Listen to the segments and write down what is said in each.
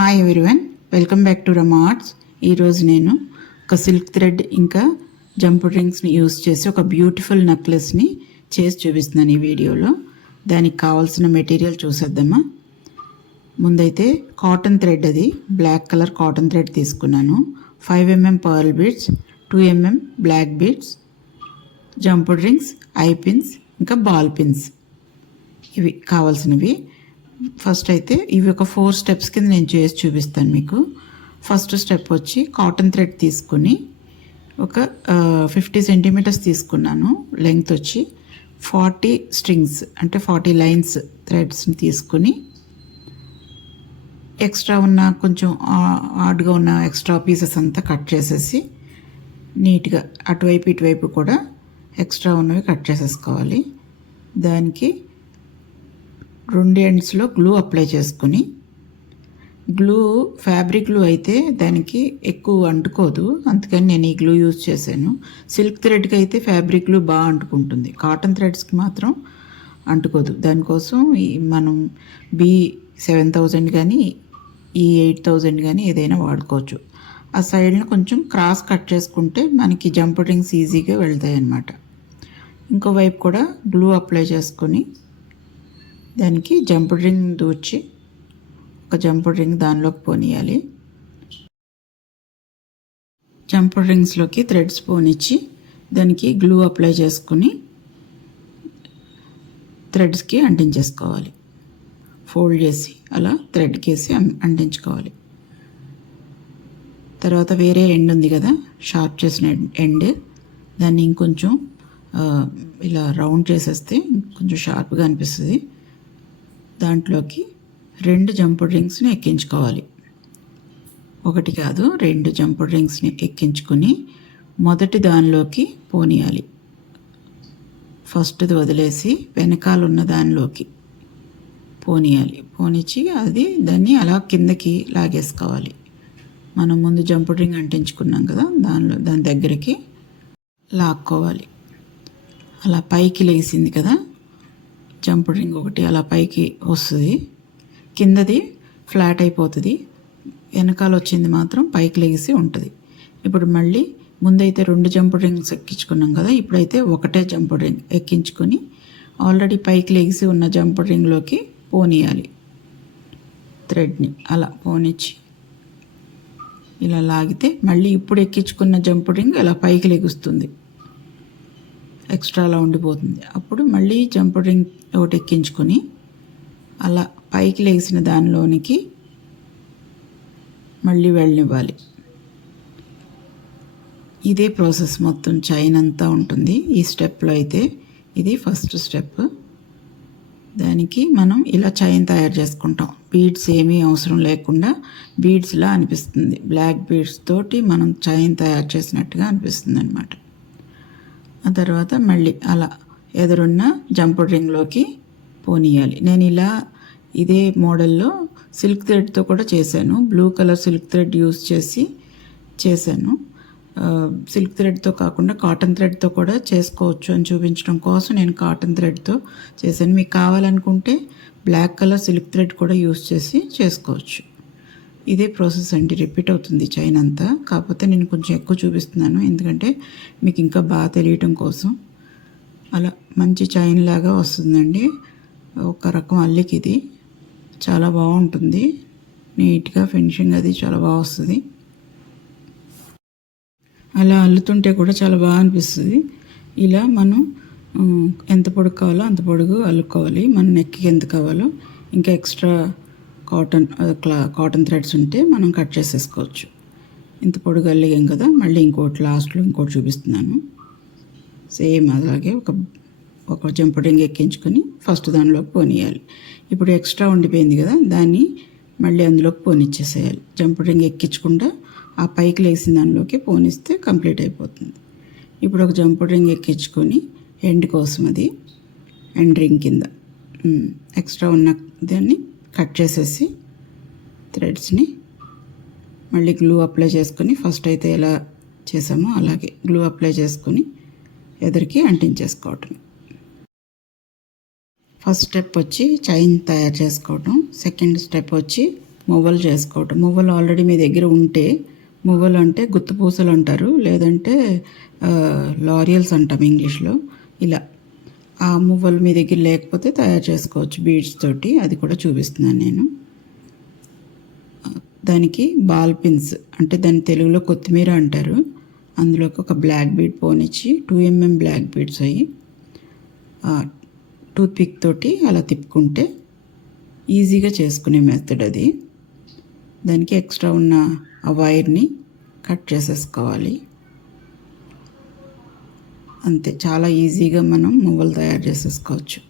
Hi everyone, welcome back to Rama arts. ఈరోజు నేను ఒక సిల్క్ థ్రెడ్ ఇంకా జంప్ రింగ్స్ని యూస్ చేసి ఒక బ్యూటిఫుల్ నెక్లెస్ని చేసి చూపిస్తున్నాను ఈ వీడియోలో. దానికి కావాల్సిన మెటీరియల్ చూసేద్దామా. ముందైతే కాటన్ థ్రెడ్, అది బ్లాక్ కలర్ కాటన్ థ్రెడ్ తీసుకున్నాను. 5 mm pearl beads, 2 mm black beads, jump rings, eye pins, ఇంకా బాల్ పిన్స్, ఇవి కావాల్సినవి. ఫస్ట్ అయితే ఇవి ఒక 4 స్టెప్స్ కింద నేను చేసి చూపిస్తాను మీకు. ఫస్ట్ స్టెప్ వచ్చి కాటన్ థ్రెడ్ తీసుకుని ఒక 50 సెంటీమీటర్స్ తీసుకున్నాను. లెంగ్త్ వచ్చి 40 స్ట్రింగ్స్ అంటే 40 లైన్స్ థ్రెడ్స్ని తీసుకుని ఎక్స్ట్రా ఉన్న కొంచెం హార్డ్గా ఉన్న ఎక్స్ట్రా పీసెస్ అంతా కట్ చేసేసి నీట్గా అటువైపు ఇటువైపు కూడా ఎక్స్ట్రా ఉన్నవి కట్ చేసేసుకోవాలి. దానికి 2 ఎండ్స్లో గ్లూ అప్లై చేసుకుని, గ్లూ ఫ్యాబ్రిక్ గ్లూ అయితే దానికి ఎక్కువ అంటుకోదు, అందుకని నేను ఈ గ్లూ యూజ్ చేశాను. సిల్క్ థ్రెడ్కి అయితే ఫ్యాబ్రిక్ గ్లూ బాగా అంటుకుంటుంది, కాటన్ థ్రెడ్స్కి మాత్రం అంటుకోదు. దానికోసం మనం B7000 కానీ E8000 కానీ ఏదైనా వాడుకోవచ్చు. ఆ సైడ్ని కొంచెం క్రాస్ కట్ చేసుకుంటే మనకి జంప్ రింగ్స్ ఈజీగా వెళ్తాయి అన్నమాట. ఇంకోవైపు కూడా గ్లూ అప్లై చేసుకొని దానికి జంప్ రింగ్ దూర్చి ఒక జంప్ రింగ్ దానిలోకి పోనీయాలి. జంప్ రింగ్స్లోకి థ్రెడ్స్ పోనిచ్చి దానికి గ్లూ అప్లై చేసుకుని థ్రెడ్స్కి అంటించేసుకోవాలి. ఫోల్డ్ చేసి అలా థ్రెడ్కి వేసి అంటించుకోవాలి. తర్వాత వేరే ఎండ్ ఉంది కదా, షార్ప్ చేసిన ఎండ్, దాన్ని ఇంకొంచెం ఇలా రౌండ్ చేసేస్తే కొంచెం షార్ప్గా అనిపిస్తుంది. దాంట్లోకి 2 జంప్ రింగ్స్ని ఎక్కించుకోవాలి. ఒకటి కాదు, 2 జంప్ రింగ్స్ని ఎక్కించుకొని మొదటి దానిలోకి పోనీయాలి. ఫస్ట్ది వదిలేసి వెనకాల ఉన్న దానిలోకి పోనీయాలి. పోనిచ్చి దాన్ని అలా కిందకి లాగేసుకోవాలి. మనం ముందు జంప్ రింగ్ అంటించుకున్నాం కదా, దాని దగ్గరికి లాక్కోవాలి. అలా పైకి లేసింది కదా జంప్ రింగ్, ఒకటి అలా పైకి వస్తుంది, కిందది ఫ్లాట్ అయిపోతుంది, వెనకాల వచ్చింది మాత్రం పైకి లేసి ఉంటుంది. ఇప్పుడు మళ్ళీ ముందైతే 2 జంప్ రింగ్స్ ఎక్కించుకున్నాం కదా, ఇప్పుడైతే ఒకటే జంప్ రింగ్ ఎక్కించుకొని ఆల్రెడీ పైకి లేసి ఉన్న జంప్ రింగ్లోకి పోనీయాలి. థ్రెడ్ని అలా పోనిచ్చి ఇలా లాగితే మళ్ళీ ఇప్పుడు ఎక్కించుకున్న జంప్ రింగ్ ఇలా పైకి లెగుస్తుంది, ఎక్స్ట్రాలా ఉండిపోతుంది. అప్పుడు మళ్ళీ జంప్ రింగ్ ఒకటి ఎక్కించుకొని అలా పైకి లేచిన దానిలోనికి మళ్ళీ వెళ్ళనివ్వాలి. ఇదే ప్రాసెస్ మొత్తం చైన్ అంతా ఉంటుంది ఈ స్టెప్లో. అయితే ఇది ఫస్ట్ స్టెప్. దానికి మనం ఇలా చైన్ తయారు చేసుకుంటాం. బీడ్స్ ఏమీ అవసరం లేకుండా బీడ్స్లా అనిపిస్తుంది, బ్లాక్ బీడ్స్ తోటి మనం చైన్ తయారు చేసినట్టుగా అనిపిస్తుంది అన్నమాట. ఆ తర్వాత మళ్ళీ అలా ఎదురున్న జంప్ రింగ్లోకి పోనీయాలి. నేను ఇలా ఇదే మోడల్లో సిల్క్ థ్రెడ్తో కూడా చేశాను. Blue colour silk thread use చేసి చేశాను. సిల్క్ థ్రెడ్తో కాకుండా కాటన్ థ్రెడ్తో కూడా చేసుకోవచ్చు అని చూపించడం కోసం నేను కాటన్ థ్రెడ్తో చేశాను. మీకు కావాలనుకుంటే బ్లాక్ కలర్ సిల్క్ థ్రెడ్ కూడా యూస్ చేసి చేసుకోవచ్చు. ఇదే ప్రాసెస్ అండి, రిపీట్ అవుతుంది చైన్ అంతా. కాకపోతే నేను కొంచెం ఎక్కువ చూపిస్తున్నాను ఎందుకంటే మీకు ఇంకా బాగా తెలియటం కోసం. అలా మంచి చైన్ లాగా వస్తుందండి, ఒక రకం అల్లికి. ఇది చాలా బాగుంటుంది, నీట్గా ఫినిషింగ్ అది చాలా బాగా వస్తుంది. అలా అల్లుతుంటే కూడా చాలా బాగా అనిపిస్తుంది. ఇలా మనం ఎంత పొడుగు కావాలో అంత పొడుగు అల్లుకోవాలి. మన నెక్కి ఎంత కావాలో ఇంకా ఎక్స్ట్రా కాటన్ థ్రెడ్స్ ఉంటే మనం కట్ చేసేసుకోవచ్చు. ఇంత పొడుగు అల్లిగాం కదా, మళ్ళీ లాస్ట్లో ఇంకోటి చూపిస్తున్నాను. సేమ్ అలాగే ఒక జంప్ రింగ్ ఎక్కించుకొని ఫస్ట్ దానిలోకి పోనీయాలి. ఇప్పుడు ఎక్స్ట్రా ఉండిపోయింది కదా, దాన్ని మళ్ళీ అందులోకి పోనిచ్చేసేయాలి. జంప్ రింగ్ ఎక్కించకుండా ఆ పైకి లేసిన దానిలోకి పోనిస్తే కంప్లీట్ అయిపోతుంది. ఇప్పుడు ఒక జంప్ రింగ్ ఎక్కించుకొని ఎండ్ కోసం, అది ఎండ్ రింగ్ కింద ఎక్స్ట్రా ఉన్న దాన్ని కట్ చేసేసి థ్రెడ్స్ని మళ్ళీ గ్లూ అప్లై చేసుకొని, ఫస్ట్ అయితే ఎలా చేసామో అలాగే గ్లూ అప్లై చేసుకొని ఎదురికి అంటించేసుకోవటం. ఫస్ట్ స్టెప్ వచ్చి చైన్ తయారు చేసుకోవటం. సెకండ్ స్టెప్ వచ్చి మువ్వలు చేసుకోవటం. మువ్వలు ఆల్రెడీ మీ దగ్గర ఉంటే, మువ్వలు అంటే గుత్తుపూసలు అంటారు, లేదంటే లారియల్స్ అంటాం ఇంగ్లీష్లో. ఇలా ఆ మువ్వలు మీ దగ్గర లేకపోతే తయారు చేసుకోవచ్చు బీడ్స్ తోటి. అది కూడా చూపిస్తున్నాను నేను. దానికి బాల్ పిన్స్ అంటే దాని తెలుగులో కొత్తిమీర అంటారు. అందులోకి ఒక బ్లాక్ బీడ్ పోనిచ్చి 2 mm బ్లాక్ బీడ్స్ అయ్యి టూత్ పిక్ తోటి అలా తిప్పుకుంటే ఈజీగా చేసుకునే మెథడ్ అది. దానికి ఎక్స్ట్రా ఉన్న ఆ వైర్ని కట్ చేసేసుకోవాలి. అంతే, చాలా ఈజీగా మనం మువ్వలు తయారు చేసేసుకోవచ్చు.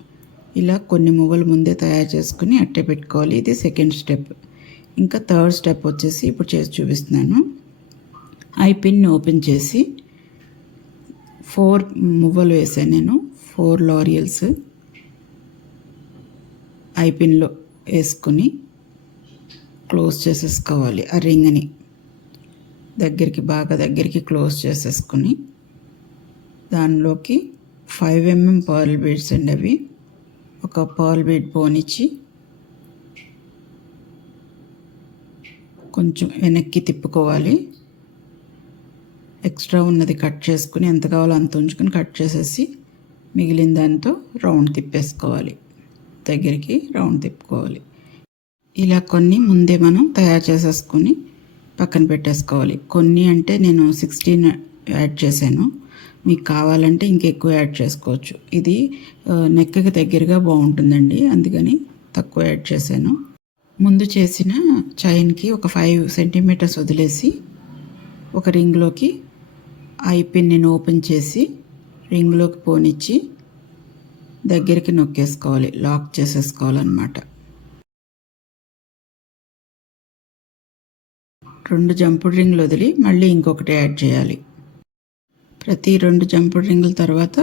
ఇలా కొన్ని మువ్వలు ముందే తయారు చేసుకుని అట్టే పెట్టుకోవాలి. ఇది సెకండ్ స్టెప్. ఇంకా థర్డ్ స్టెప్ వచ్చేసి ఇప్పుడు చేసి చూపిస్తున్నాను. ఐ పిన్ ఓపెన్ చేసి 4 మువ్వలు వేసాను నేను. 4 లారియల్స్ ఐ పిన్లో వేసుకుని క్లోజ్ చేసేసుకోవాలి. ఆ రింగ్ని బాగా దగ్గరికి క్లోజ్ చేసేసుకుని దానిలోకి 5 mm పర్ల్ బీడ్స్ అండి. అవి ఒక పర్ల్ బీడ్ పోనిచ్చి కొంచెం వెనక్కి తిప్పుకోవాలి. ఎక్స్ట్రా ఉన్నది కట్ చేసుకుని ఎంత కావాలో అంత ఉంచుకొని కట్ చేసేసి మిగిలిన దాంతో రౌండ్ తిప్పేసుకోవాలి. దగ్గరికి రౌండ్ తిప్పుకోవాలి. ఇలా కొన్ని ముందే మనం తయారు చేసేసుకొని పక్కన పెట్టేసుకోవాలి. కొన్ని అంటే నేను 16 యాడ్ చేశాను. మీకు కావాలంటే ఇంకెక్కువ యాడ్ చేసుకోవచ్చు. ఇది నెక్కి దగ్గరగా బాగుంటుందండి, అందుకని తక్కువ యాడ్ చేశాను. ముందు చేసిన చైన్కి ఒక 5 సెంటీమీటర్స్ వదిలేసి ఒక రింగ్లోకి ఐ పిన్ని ఓపెన్ చేసి రింగ్లోకి పోనిచ్చి దగ్గరికి నొక్కేసుకోవాలి. లాక్ చేసేసుకోవాలన్నమాట. 2 జంపుడు రింగులు వదిలి మళ్ళీ ఇంకొకటి యాడ్ చేయాలి. ప్రతి 2 జంపుడు రింగుల తర్వాత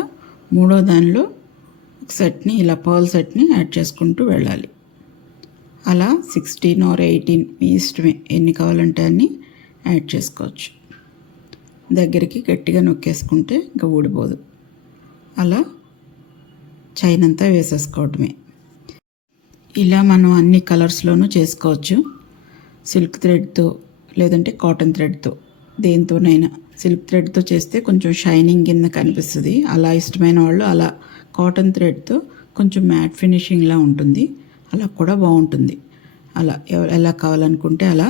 మూడో దానిలో ఒక సెట్ని ఇలా పర్ల్ సెట్ని యాడ్ చేసుకుంటూ వెళ్ళాలి. అలా 16 or 18 మీ ఇష్టమే, ఎన్ని కావాలంటే అన్ని యాడ్ చేసుకోవచ్చు. దగ్గరికి గట్టిగా నొక్కేసుకుంటే ఇంకా ఊడిపోదు. అలా చైన్ అంతా వేసేసుకోవటమే. ఇలా మనం అన్ని కలర్స్లోనూ చేసుకోవచ్చు. సిల్క్ థ్రెడ్తో లేదంటే కాటన్ థ్రెడ్తో, దేంతోనైనా. సిల్క్ థ్రెడ్తో చేస్తే కొంచెం షైనింగ్ కింద కనిపిస్తుంది. అలా ఇష్టమైన వాళ్ళు అలా కాటన్ థ్రెడ్తో కొంచెం మ్యాట్ ఫినిషింగ్లా ఉంటుంది, అలా కూడా బాగుంటుంది. అలా ఎలా కావాలనుకుంటే అలా,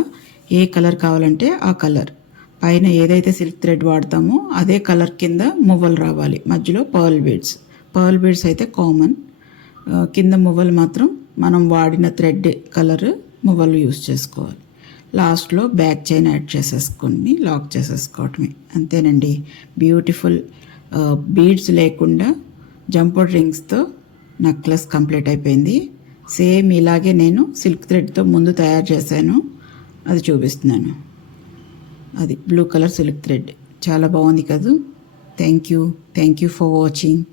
ఏ కలర్ కావాలంటే ఆ కలర్. పైన ఏదైతే సిల్క్ థ్రెడ్ వాడతామో అదే కలర్ కింద మువ్వలు రావాలి. మధ్యలో పర్ల్ బీడ్స్ అయితే కామన్. కింద మువ్వలు మాత్రం మనం వాడిన థ్రెడ్ కలర్ మువ్వలు యూస్ చేసుకోవాలి. లాస్ట్లో బ్యాక్ చైన్ యాడ్ చేసేసుకొని లాక్ చేసేసుకోవటమే. అంతేనండి, బ్యూటిఫుల్ బీడ్స్ లేకుండా జంపర్ రింగ్స్తో నెక్లెస్ కంప్లీట్ అయిపోయింది. సేమ్ ఇలాగే నేను సిల్క్ థ్రెడ్తో ముందు తయారు చేశాను, అది చూపిస్తున్నాను. అది బ్లూ కలర్ సిల్క్ థ్రెడ్, చాలా బాగుంది కదా. Thank you for watching.